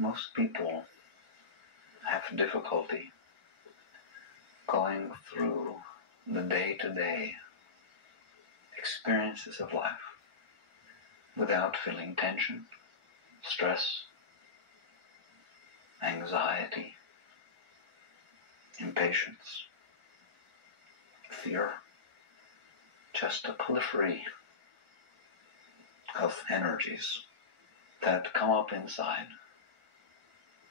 Most people have difficulty going through the day-to-day experiences of life without feeling tension, stress, anxiety, impatience, fear, just a periphery of energies that come up inside,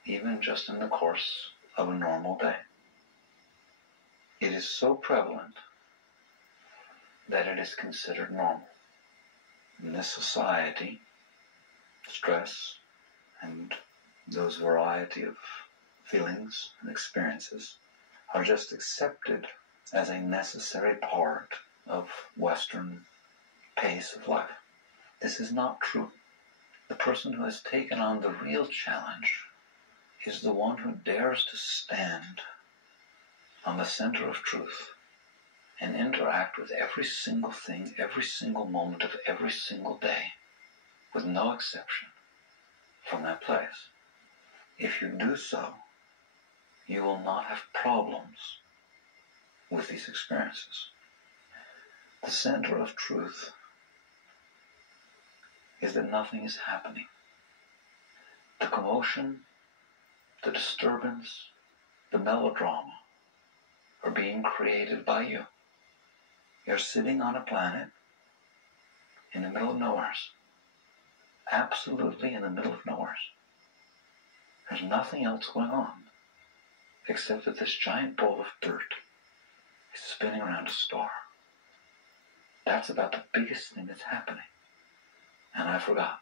even just in the course of a normal day. It is so prevalent that it is considered normal. In this society, stress and those variety of feelings and experiences are just accepted as a necessary part of Western pace of life. This is not true. The person who has taken on the real challenge is the one who dares to stand on the center of truth and interact with every single thing, every single moment of every single day, with no exception, from that place. If you do so, you will not have problems with these experiences. The center of truth is that nothing is happening. The commotion, the disturbance, the melodrama are being created by you. You're sitting on a planet in the middle of nowhere. Absolutely in the middle of nowhere. There's nothing else going on except that this giant ball of dirt is spinning around a star. That's about the biggest thing that's happening. And I forgot.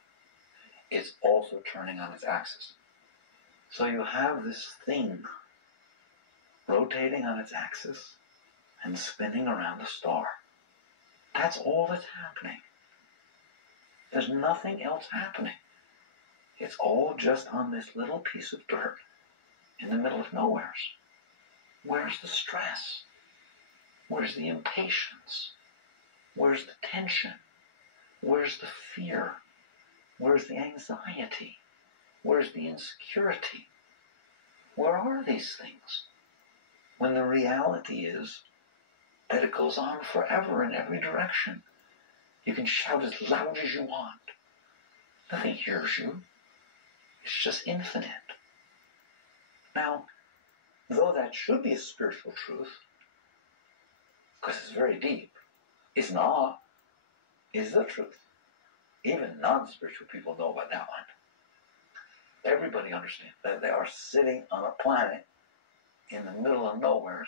It's also turning on its axis. So you have this thing rotating on its axis and spinning around the star. That's all that's happening. There's nothing else happening. It's all just on this little piece of dirt in the middle of nowhere. Where's the stress? Where's the impatience? Where's the tension? Where's the fear? Where's the anxiety? Where's the insecurity? Where are these things? When the reality is that it goes on forever in every direction. You can shout as loud as you want. Nothing hears you. It's just infinite. Now, though that should be a spiritual truth, because it's very deep, it's not. It's the truth. Even non-spiritual people know about that one. Everybody understands that they are sitting on a planet in the middle of nowhere,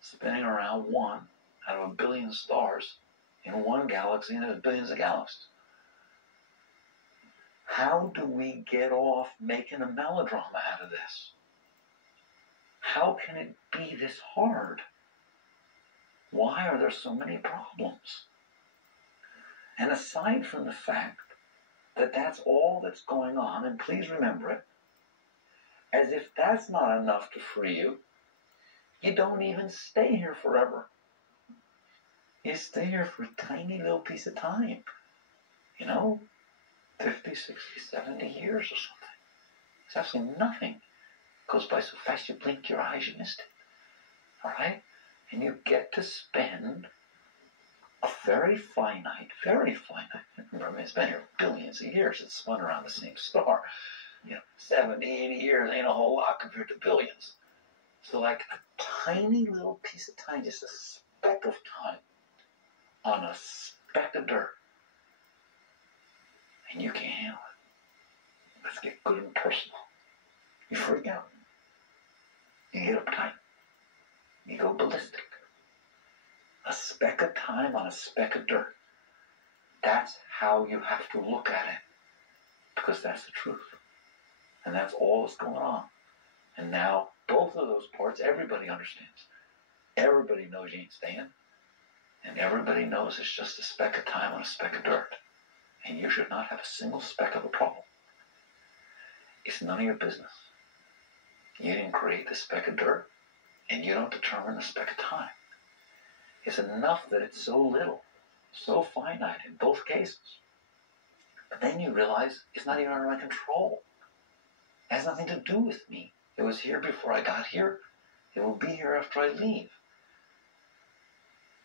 spinning around one out of a billion stars in one galaxy, and there's billions of galaxies. How do we get off making a melodrama out of this? How can it be this hard? Why are there so many problems? And aside from the fact that that's all that's going on, and please remember it, as if that's not enough to free you, you don't even stay here forever. You stay here for a tiny little piece of time. 50, 60, 70 years or something. It's absolutely nothing. It goes by so fast you blink your eyes, you missed it. All right? And you get to spend a very finite, remember, it's been here billions of years. It's spun around the same star. 70, 80 years ain't a whole lot compared to billions. So like a tiny little piece of time, just a speck of time on a speck of dirt. And you can't handle it. Let's get good and personal. You freak out. You get uptight. You go ballistic. A speck of time on a speck of dirt. That's how you have to look at it. Because that's the truth. And that's all that's going on. And now, both of those parts, everybody understands. Everybody knows you ain't staying. And everybody knows it's just a speck of time on a speck of dirt. And you should not have a single speck of a problem. It's none of your business. You didn't create the speck of dirt, and you don't determine the speck of time. It's enough that it's so little, so finite in both cases. But then you realize it's not even under my control. It has nothing to do with me. It was here before I got here. It will be here after I leave.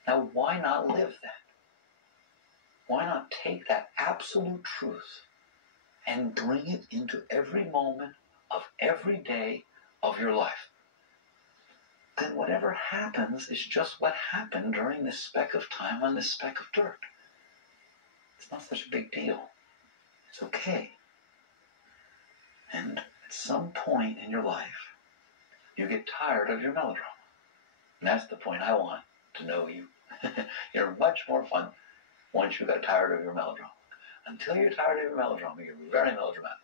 Now, why not live that? Why not take that absolute truth and bring it into every moment of every day of your life? Then whatever happens is just what happened during this speck of time on this speck of dirt. It's not such a big deal. It's okay. And at some point in your life, you get tired of your melodrama. And that's the point I want to know you. You're much more fun once you got tired of your melodrama. Until you're tired of your melodrama, you're very melodramatic.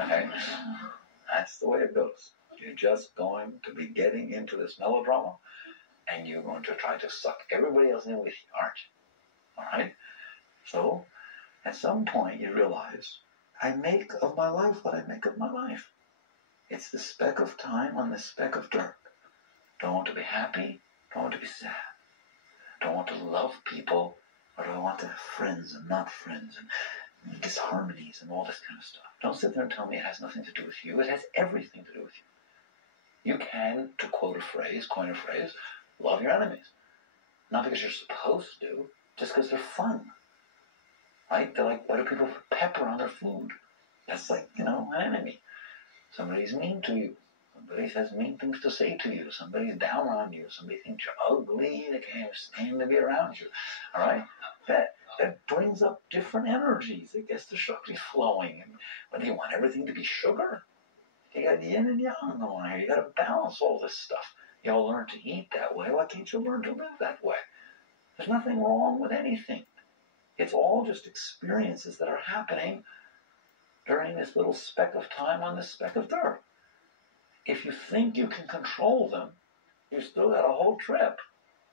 Okay? That's the way it goes. You're just going to be getting into this melodrama, and you're going to try to suck everybody else in with you, aren't you? All right? So, at some point, you realize, I make of my life what I make of my life. It's the speck of time on the speck of dirt. Don't want to be happy, don't want to be sad. Don't want to love people, or do I want to have friends and not friends, and disharmonies and all this kind of stuff. Don't sit there and tell me it has nothing to do with you. It has everything to do with you. You can, to quote a phrase, coin a phrase, love your enemies. Not because you're supposed to, just because they're fun. Right? They're like, why do people put pepper on their food? That's like, an enemy. Somebody's mean to you. Somebody has mean things to say to you. Somebody's down on you. Somebody thinks you're ugly. They can't stand to be around you. All right? That brings up different energies. It gets the Shakti flowing. And what do you want? Everything to be sugar? You got yin and yang going here. You got to balance all this stuff. You all learn to eat that way. Why can't you learn to live that way? There's nothing wrong with anything. It's all just experiences that are happening during this little speck of time on this speck of dirt. If you think you can control them, you still got a whole trip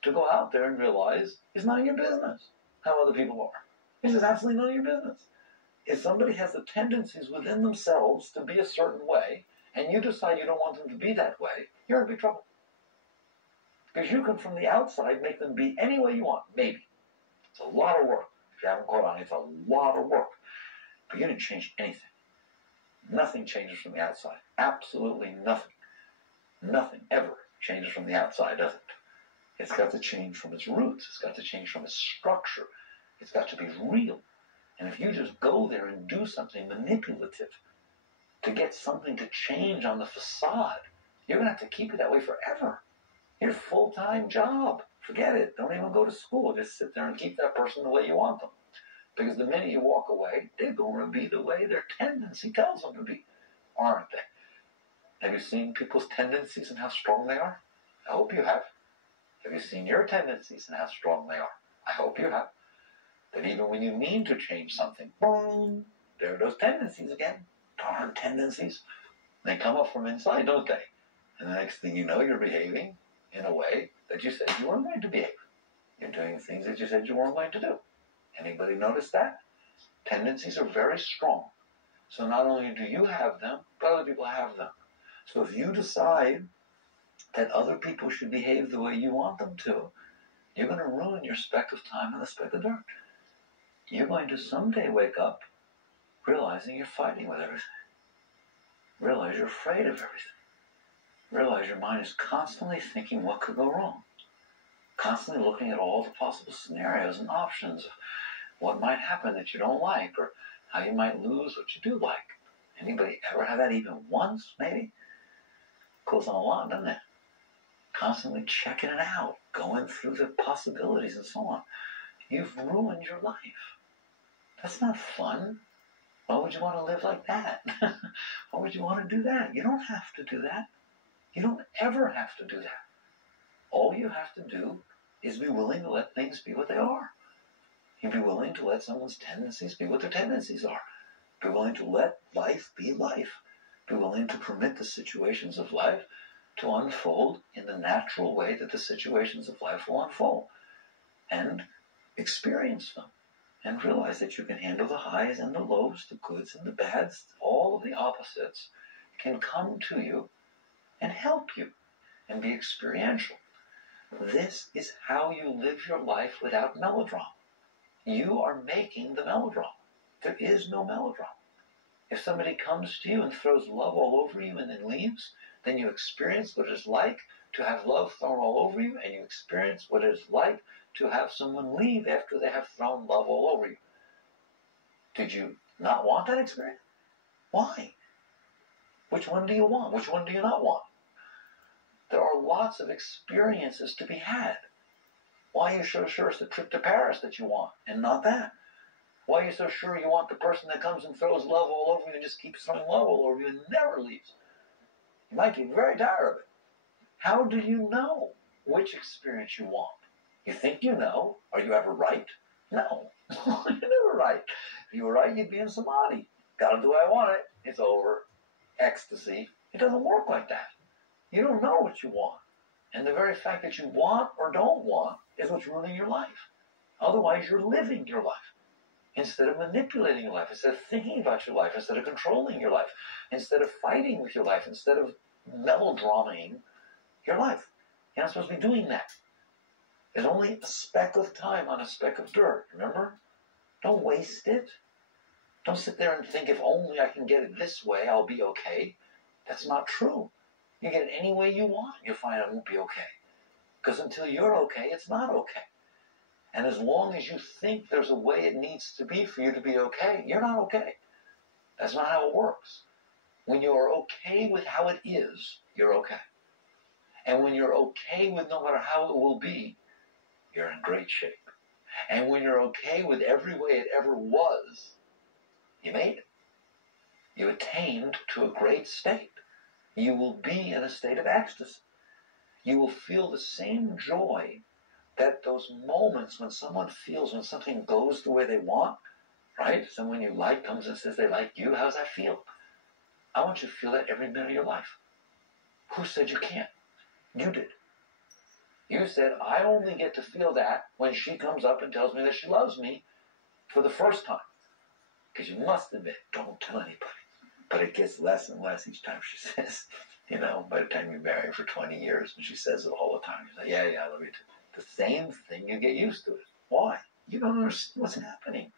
to go out there and realize it's none of your business how other people are. It's just absolutely none of your business. If somebody has the tendencies within themselves to be a certain way, and you decide you don't want them to be that way, you're in big trouble. Because you can, from the outside, make them be any way you want. Maybe. It's a lot of work. If you haven't caught on, it's a lot of work. But you didn't change anything. Nothing changes from the outside. Absolutely nothing. Nothing ever changes from the outside, does it? It's got to change from its roots. It's got to change from its structure. It's got to be real. And if you just go there and do something manipulative to get something to change on the facade, you're going to have to keep it that way forever. Your full-time job. Forget it. Don't even go to school. Just sit there and keep that person the way you want them. Because the minute you walk away, they're going to be the way their tendency tells them to be, aren't they? Have you seen people's tendencies and how strong they are? I hope you have. Have you seen your tendencies and how strong they are? I hope you have. That even when you mean to change something, boom, there are those tendencies again. Darn tendencies. They come up from inside, don't they? And the next thing you know, you're behaving in a way that you said you weren't going to behave. You're doing things that you said you weren't going to do. Anybody notice that? Tendencies are very strong. So not only do you have them, but other people have them. So if you decide that other people should behave the way you want them to, you're going to ruin your speck of time and the speck of dirt. You're going to someday wake up realizing you're fighting with everything. Realize you're afraid of everything. Realize your mind is constantly thinking what could go wrong. Constantly looking at all the possible scenarios and options of what might happen that you don't like, or how you might lose what you do like. Anybody ever have that even once, maybe? Goes on a lot, doesn't it? Constantly checking it out, going through the possibilities and so on. You've ruined your life. That's not fun. Why would you want to live like that? Why would you want to do that? You don't have to do that. You don't ever have to do that. All you have to do is be willing to let things be what they are. You be willing to let someone's tendencies be what their tendencies are. Be willing to let life be life. Be willing to permit the situations of life to unfold in the natural way that the situations of life will unfold. And experience them. And realize that you can handle the highs and the lows, the goods and the bads, all of the opposites can come to you and help you and be experiential. This is how you live your life without melodrama. You are making the melodrama. There is no melodrama. If somebody comes to you and throws love all over you and then leaves, then you experience what it's like to have love thrown all over you, and you experience what it's like to have someone leave after they have thrown love all over you. Did you not want that experience? Why? Which one do you want? Which one do you not want? There are lots of experiences to be had. Why are you so sure it's the trip to Paris that you want and not that? Why are you so sure you want the person that comes and throws love all over you and just keeps throwing love all over you and never leaves? You might get very tired of it. How do you know which experience you want? You think you know. Are you ever right? No. You're never right. If you were right, you'd be in samadhi. Gotta do what I want it. It's over. Ecstasy. It doesn't work like that. You don't know what you want. And the very fact that you want or don't want is what's ruining your life. Otherwise, you're living your life. Instead of manipulating your life, instead of thinking about your life, instead of controlling your life, instead of fighting with your life, instead of melodramaing your life. You're not supposed to be doing that. There's only a speck of time on a speck of dirt, remember? Don't waste it. Don't sit there and think, if only I can get it this way, I'll be okay. That's not true. You get it any way you want, you'll find it won't be okay. Because until you're okay, it's not okay. And as long as you think there's a way it needs to be for you to be okay, you're not okay. That's not how it works. When you're okay with how it is, you're okay. And when you're okay with no matter how it will be, you're in great shape. And when you're okay with every way it ever was, you made it. You attained to a great state. You will be in a state of ecstasy. You will feel the same joy that those moments when someone feels when something goes the way they want, right? Someone you like comes and says they like you. How does that feel? I want you to feel that every minute of your life. Who said you can't? You did. You said, I only get to feel that when she comes up and tells me that she loves me for the first time. Because you must admit, don't tell anybody. But it gets less and less each time she says, by the time you're married for 20 years and she says it all the time, you say, yeah, I love you too. The same thing, you get used to it. Why? You don't understand what's happening.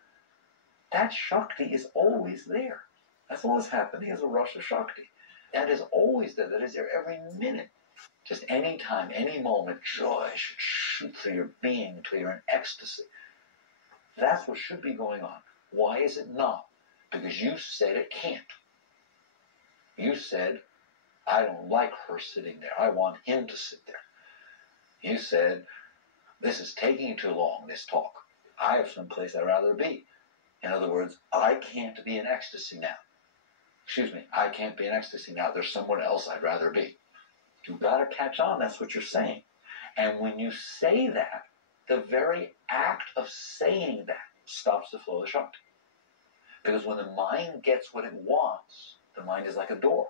That Shakti is always there. That's all that's happening is a rush of Shakti. That is always there. That is there every minute. Just any time, any moment, joy should shoot through your being until you're in ecstasy. That's what should be going on. Why is it not? Because you said it can't. You said, I don't like her sitting there. I want him to sit there. You said, this is taking too long, this talk. I have someplace I'd rather be. In other words, I can't be in ecstasy now. I can't be in ecstasy now. There's someone else I'd rather be. You've got to catch on. That's what you're saying. And when you say that, the very act of saying that stops the flow of Shakti. Because when the mind gets what it wants, the mind is like a door.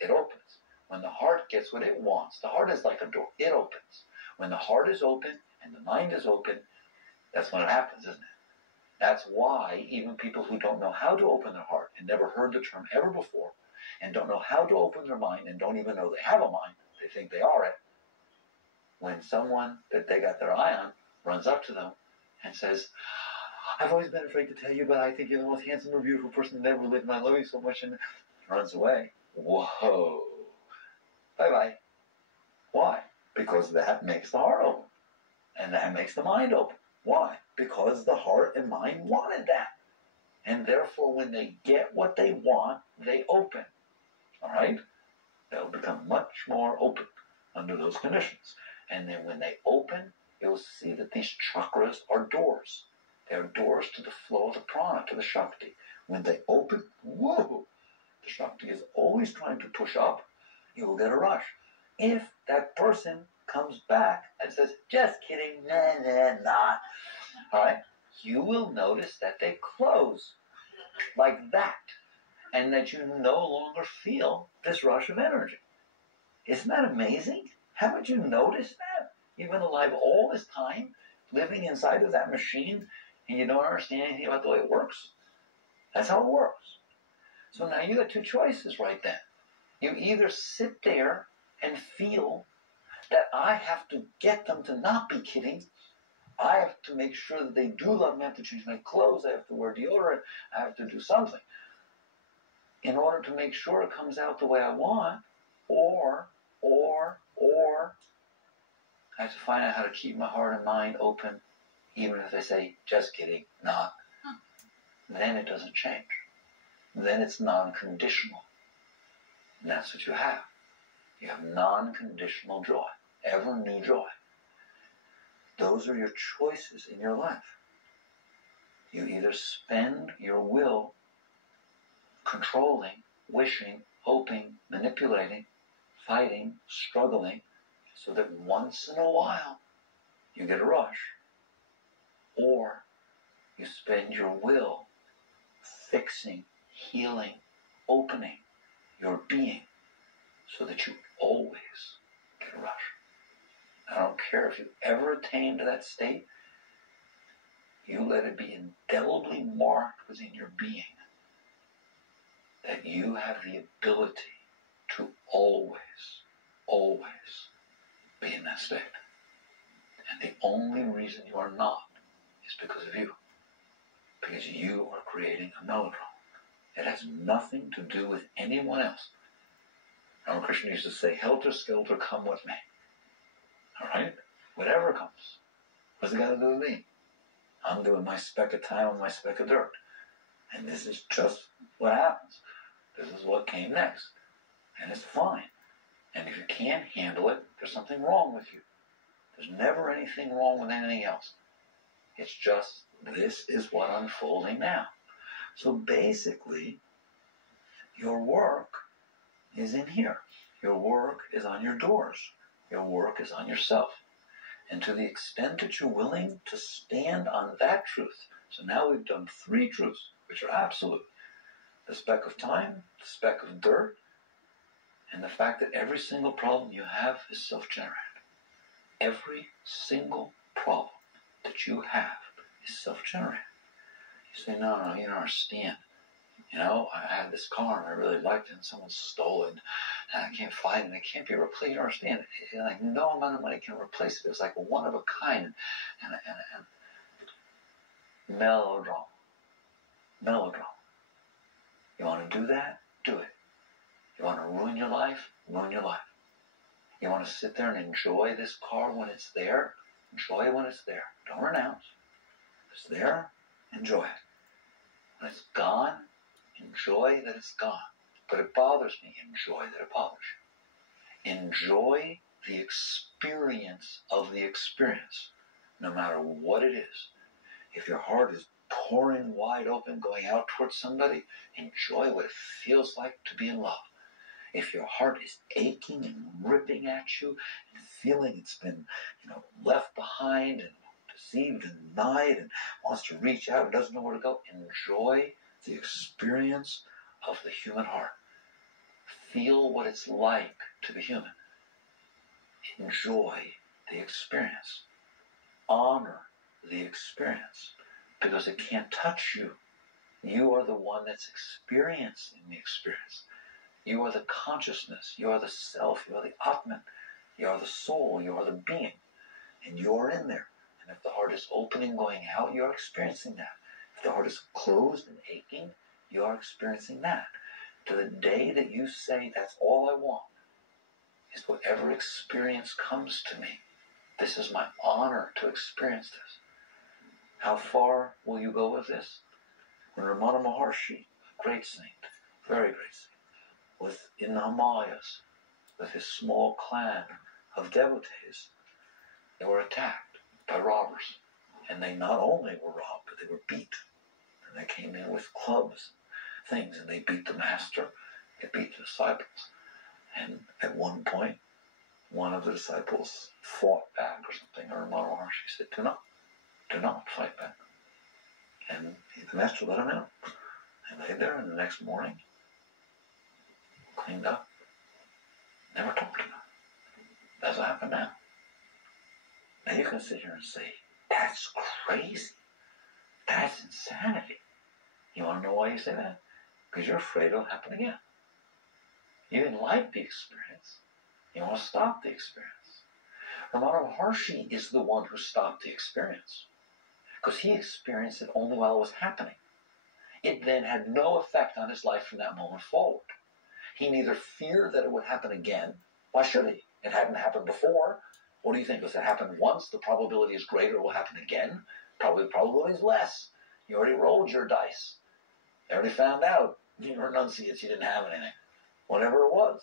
It opens. When the heart gets what it wants, the heart is like a door. It opens. When the heart is open and the mind is open, that's when it happens, isn't it? That's why even people who don't know how to open their heart and never heard the term ever before and don't know how to open their mind and don't even know they have a mind, they think they are it. When someone that they got their eye on runs up to them and says, I've always been afraid to tell you, but I think you're the most handsome or beautiful person that ever lived and I love you so much, and runs away. Whoa. Bye-bye. Why? Because that makes the heart open. And that makes the mind open. Why? Because the heart and mind wanted that. And therefore, when they get what they want, they open. All right? They'll become much more open under those conditions. And then when they open, you'll see that these chakras are doors. They are doors to the flow of the prana, to the Shakti. When they open, whoa, the Shakti is always trying to push up. You will get a rush. If that person comes back and says, just kidding, not. All right? You will notice that they close like that. And that you no longer feel this rush of energy. Isn't that amazing? Haven't you noticed that? You've been alive all this time, living inside of that machine, and you don't understand anything about the way it works? That's how it works. So now you got two choices right then. You either sit there and feel that I have to get them to not be kidding. I have to make sure that they do love me. I have to change my clothes. I have to wear deodorant. I have to do something. in order to make sure it comes out the way I want, or, I have to find out how to keep my heart and mind open, even if they say, just kidding, not. Then it doesn't change. Then it's non-conditional. And that's what you have. You have non-conditional joy, ever new joy. Those are your choices in your life. You either spend your will controlling, wishing, hoping, manipulating, fighting, struggling, so that once in a while you get a rush, or you spend your will fixing, healing, opening your being so that you always get a rush. I don't care if you ever attain to that state, you let it be indelibly marked within your being that you have the ability to always be in that state. And the only reason you are not is because of you. Because you are creating a melodrama. It has nothing to do with anyone else. Krishna used to say, helter skelter, come with me. All right? Whatever comes. What's it got to do with me? I'm doing my speck of time on my speck of dirt. And this is just what happens. This is what came next. And it's fine. And if you can't handle it, there's something wrong with you. There's never anything wrong with anything else. It's just, this is what I'm unfolding now. So basically, your work is in here. Your work is on your doors. Your work is on yourself. And to the extent that you're willing to stand on that truth, so now we've done 3 truths, which are absolute. The speck of time, the speck of dirt, and the fact that every single problem you have is self-generated. Every single problem that you have is self-generated. You say, no, you don't understand. I had this car and I really liked it and someone stole it and I can't find it. It can't be replaced. You don't understand. Like no amount of money can replace it. It was like one of a kind. And melodrama. You want to do that? Do it. You want to ruin your life? Ruin your life. You want to sit there and enjoy this car when it's there? Enjoy it when it's there. Don't renounce. It's there. Enjoy it. When it's gone, enjoy that it's gone. But it bothers me. Enjoy that it bothers you. Enjoy the experience of the experience, no matter what it is. If your heart is pouring wide open, going out towards somebody, enjoy what it feels like to be in love. If your heart is aching and ripping at you and feeling it's been, left behind and deceived and denied and wants to reach out and doesn't know where to go, enjoy the experience of the human heart. Feel what it's like to be human. Enjoy the experience. Honor the experience because it can't touch you. You are the one that's experiencing the experience. You are the consciousness. You are the self. You are the Atman. You are the soul. You are the being. And you are in there. And if the heart is opening, going out, you are experiencing that. If the heart is closed and aching, you are experiencing that. To the day that you say, that's all I want, is whatever experience comes to me. This is my honor to experience this. How far will you go with this? When Ramana Maharshi, great saint, very great saint, was in the Himalayas with his small clan of devotees, they were attacked by robbers. And they not only were robbed, but they were beat. And they came in with clubs and things, and they beat the master, they beat the disciples. And at one point, one of the disciples fought back or something, or Ramana Maharshi said, do not fight back. And the master let him out. They lay there, and the next morning, cleaned up, never talked about it. That's what happened now. Now you can sit here and say, that's crazy. That's insanity. You want to know why you say that? Because you're afraid it'll happen again. You didn't like the experience. You want to stop the experience. Ramana Maharshi is the one who stopped the experience. Because he experienced it only while it was happening. It then had no effect on his life from that moment forward. He neither feared that it would happen again. Why should he? It hadn't happened before. What do you think? If it happened once, the probability is greater it will happen again? Probably the probability is less. You already rolled your dice. You already found out. You were enunciates, you didn't have anything. Whatever it was.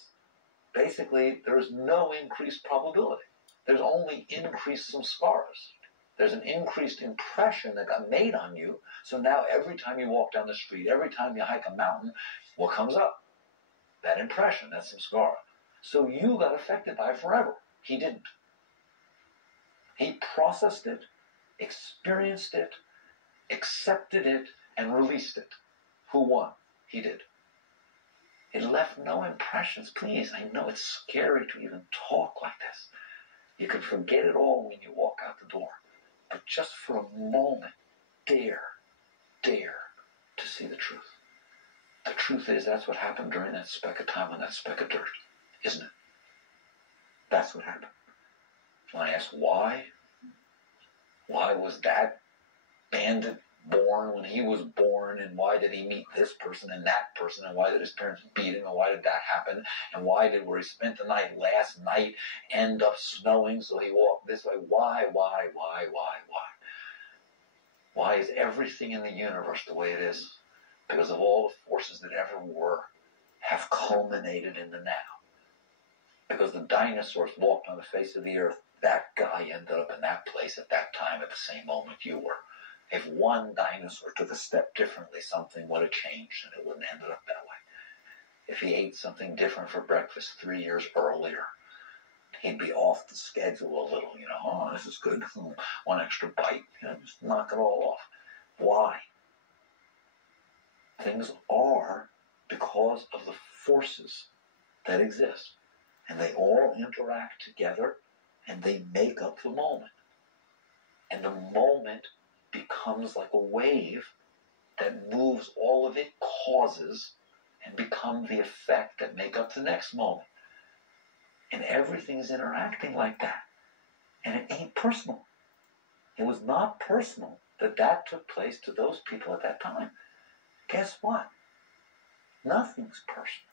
Basically, there is no increased probability. There's only increased some scars. There's an increased impression that got made on you. So now every time you walk down the street, every time you hike a mountain, what comes up? That impression, that's some scar. So you got affected by it forever. He didn't. He processed it, experienced it, accepted it, and released it. Who won? He did. It left no impressions. Please, I know it's scary to even talk like this. You can forget it all when you walk out the door. But just for a moment, dare to see the truth. The truth is that's what happened during that speck of time on that speck of dirt, isn't it? That's what happened. When I ask why was that bandit born when he was born, and why did he meet this person and that person, and why did his parents beat him, and why did that happen, and why did where he spent the night last night end up snowing so he walked this way? Why? Why is everything in the universe the way it is? Because of all the forces that ever were have culminated in the now. Because the dinosaurs walked on the face of the earth, that guy ended up in that place at that time at the same moment you were. If one dinosaur took a step differently, something would have changed and it wouldn't have ended up that way. If he ate something different for breakfast 3 years earlier, he'd be off the schedule a little, oh, this is good, one extra bite, just knock it all off. Why? Things are because of the forces that exist. And they all interact together and they make up the moment. And the moment becomes like a wave that moves all of its causes and become the effect that make up the next moment. And everything's interacting like that. And it ain't personal. It was not personal that took place to those people at that time. Guess what? Nothing's personal.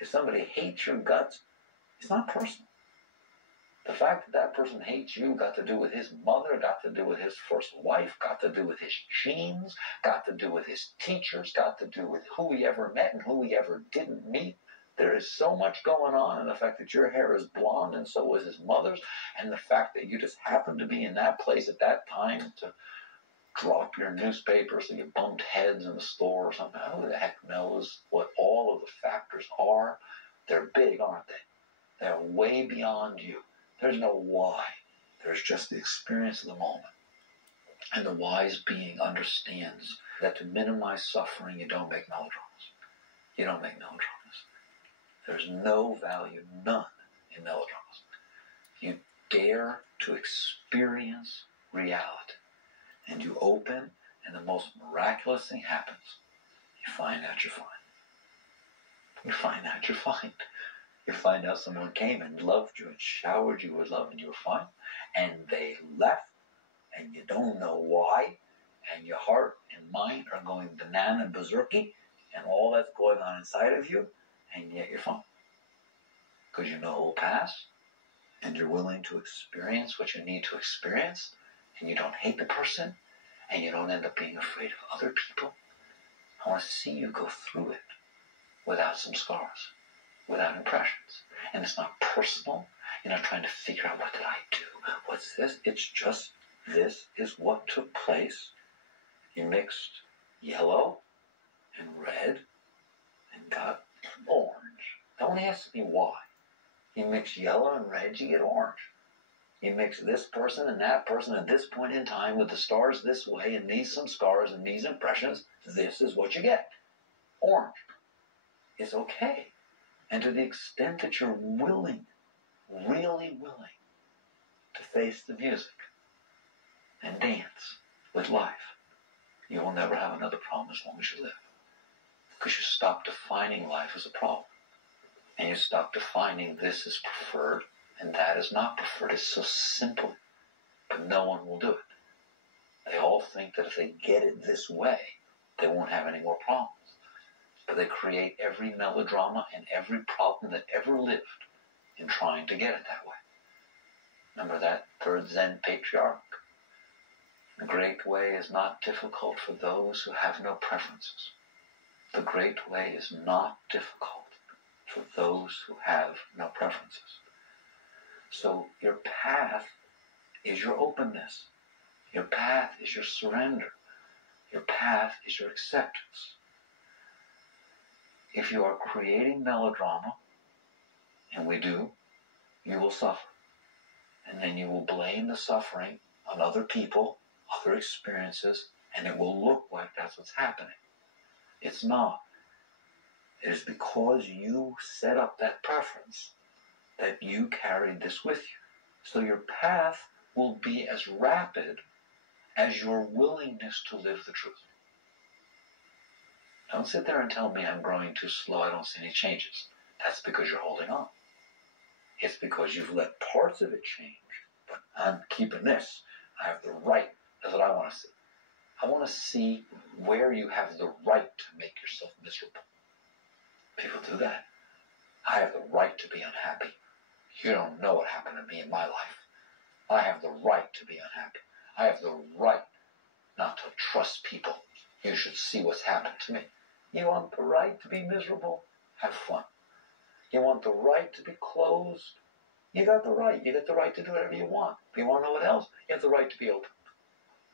If somebody hates your guts, it's not personal. The fact that that person hates you got to do with his mother, got to do with his first wife, got to do with his genes, got to do with his teachers, got to do with who he ever met and who he ever didn't meet. There is so much going on, and the fact that your hair is blonde and so was his mother's, and the fact that you just happened to be in that place at that time to drop your newspaper so you bumped heads in the store or something. Who the heck knows what all of the factors are? They're big, aren't they? They're way beyond you. There's no why. There's just the experience of the moment. And the wise being understands that to minimize suffering, you don't make melodramas. You don't make melodramas. There's no value, none, in melodramas. You dare to experience reality. And you open, and the most miraculous thing happens. You find out you're fine. You find out you're fine. You find out someone came and loved you and showered you with love and you were fine. And they left, and you don't know why. And your heart and mind are going banana and berserky, and all that's going on inside of you, and yet you're fine. Because you know it will pass, and you're willing to experience what you need to experience, and you don't hate the person, and you don't end up being afraid of other people. I want to see you go through it without some scars, without impressions. And it's not personal. You're not trying to figure out, what did I do? What's this? It's just, this is what took place. You mixed yellow and red and got orange. Don't ask me why. You mix yellow and red, you get orange. You mix this person and that person at this point in time with the stars this way and these some scars and these impressions, this is what you get. Orange. It's okay. And to the extent that you're willing, really willing, to face the music and dance with life, you will never have another problem as long as you live. Because you stop defining life as a problem. And you stop defining this is preferred and that is not preferred. It's so simple. But no one will do it. They all think that if they get it this way, they won't have any more problems. But they create every melodrama and every problem that ever lived in trying to get it that way. Remember that third Zen patriarch? The great way is not difficult for those who have no preferences. The great way is not difficult for those who have no preferences. So your path is your openness. Your path is your surrender. Your path is your acceptance. If you are creating melodrama, and we do, you will suffer. And then you will blame the suffering on other people, other experiences, and it will look like that's what's happening. It's not. It is because you set up that preference that you carried this with you. So your path will be as rapid as your willingness to live the truth. Don't sit there and tell me I'm growing too slow, I don't see any changes. That's because you're holding on. It's because you've let parts of it change. But I'm keeping this. I have the right. That's what I want to see. I want to see where you have the right to make yourself miserable. People do that. I have the right to be unhappy. You don't know what happened to me in my life. I have the right to be unhappy. I have the right not to trust people. You should see what's happened to me. You want the right to be miserable? Have fun. You want the right to be closed? You got the right. You got the right to do whatever you want. If you want to know what else? You have the right to be open.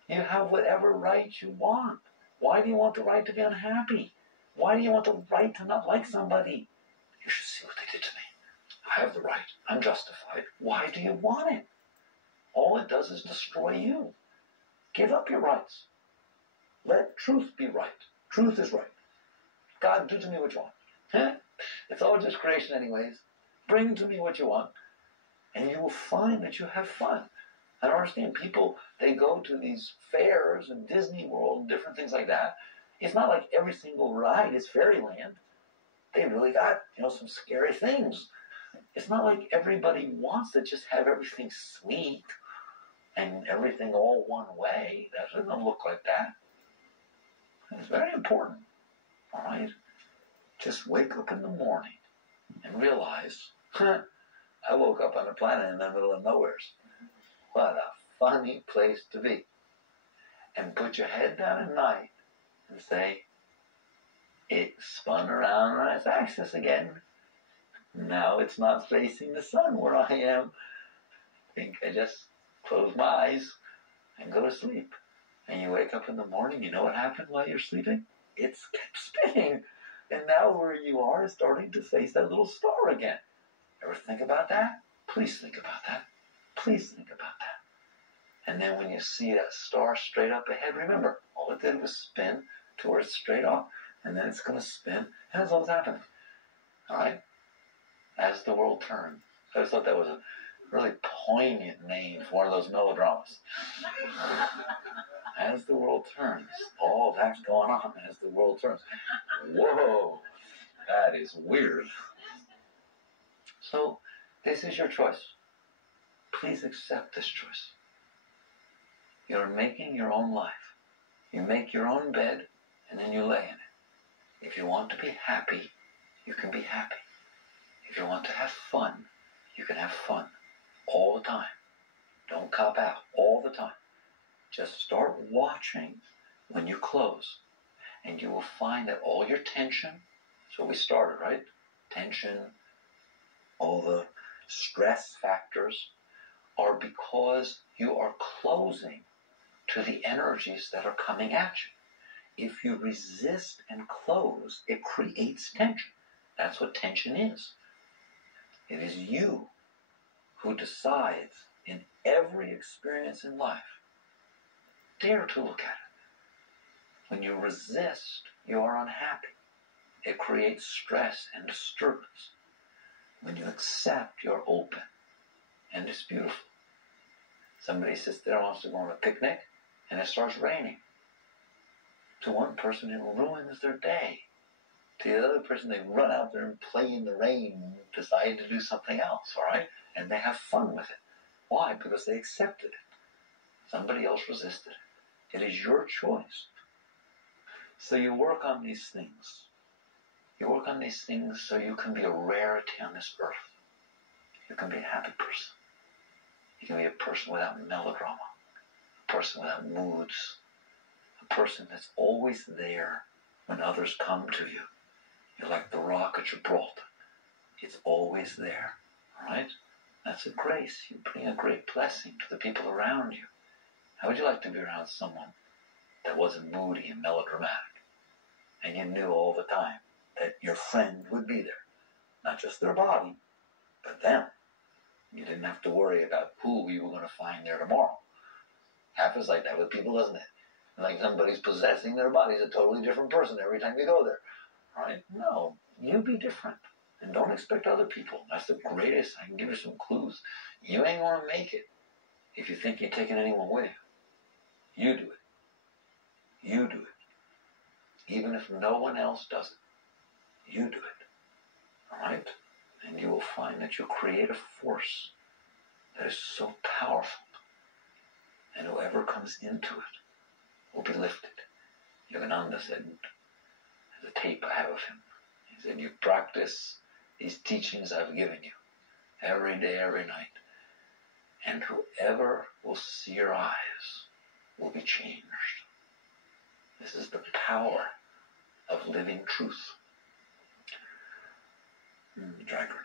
You have whatever right you want. Why do you want the right to be unhappy? Why do you want the right to not like somebody? You should see what they did to me. I have the right. I'm justified. Why do you want it? All it does is destroy you. Give up your rights. Let truth be right. Truth is right. God, do to me what you want. It's all just creation anyways. Bring to me what you want, and you will find that you have fun. I don't understand. People, they go to these fairs and Disney World and different things like that. It's not like every single ride is fairyland. They really got, some scary things. It's not like everybody wants to just have everything sweet and everything all one way. That doesn't look like that. It's very important. All right? Just wake up in the morning and realize, I woke up on a planet in the middle of nowhere. What a funny place to be. And put your head down at night and say, it spun around on its axis again. Now it's not facing the sun where I am. I think I just close my eyes and go to sleep. And you wake up in the morning, you know what happened while you're sleeping? It's kept spinning. And now where you are is starting to face that little star again. Ever think about that? Please think about that. Please think about that. And then when you see that star straight up ahead, remember, all it did was spin towards straight off. And then it's going to spin, and that's all that's happening. All right? As the world turns. I just thought that was a really poignant name for one of those melodramas. As the world turns. All that's going on as the world turns. Whoa, that is weird. So, this is your choice. Please accept this choice. You're making your own life. You make your own bed, and then you lay in it. If you want to be happy, you can be happy. If you want to have fun, you can have fun all the time. Don't cop out all the time. Just start watching when you close, and you will find that all your tension, that's where we started, right? Tension, all the stress factors are because you are closing to the energies that are coming at you. If you resist and close, it creates tension. That's what tension is. It is you who decides in every experience in life. Dare to look at it. When you resist, you are unhappy. It creates stress and disturbance. When you accept, you're open. And it's beautiful. Somebody sits there and wants to go on a picnic, and it starts raining. To one person, it ruins their day. To the other person, they run out there and play in the rain and decide to do something else, all right? And they have fun with it. Why? Because they accepted it. Somebody else resisted it. It is your choice. So you work on these things. You work on these things so you can be a rarity on this earth. You can be a happy person. You can be a person without melodrama, a person without moods, a person that's always there when others come to you. You're like the rock at Gibraltar. It's always there, all right? That's a grace. You bring a great blessing to the people around you. How would you like to be around someone that wasn't moody and melodramatic, and you knew all the time that your friend would be there? Not just their body, but them. You didn't have to worry about who you were going to find there tomorrow. Happens like that with people, doesn't it? Like somebody's possessing their body is a totally different person every time you go there. All right? No, you be different. And don't expect other people. That's the greatest. I can give you some clues. You ain't going to make it if you think you're taking anyone with you. You do it. You do it. Even if no one else does it, you do it. All right? And you will find that you create a force that is so powerful. And whoever comes into it will be lifted. Yogananda said, there's a tape I have of him. He said, you practice these teachings I've given you every day, every night. And whoever will see your eyes will be changed. This is the power of living truth. Drag her down.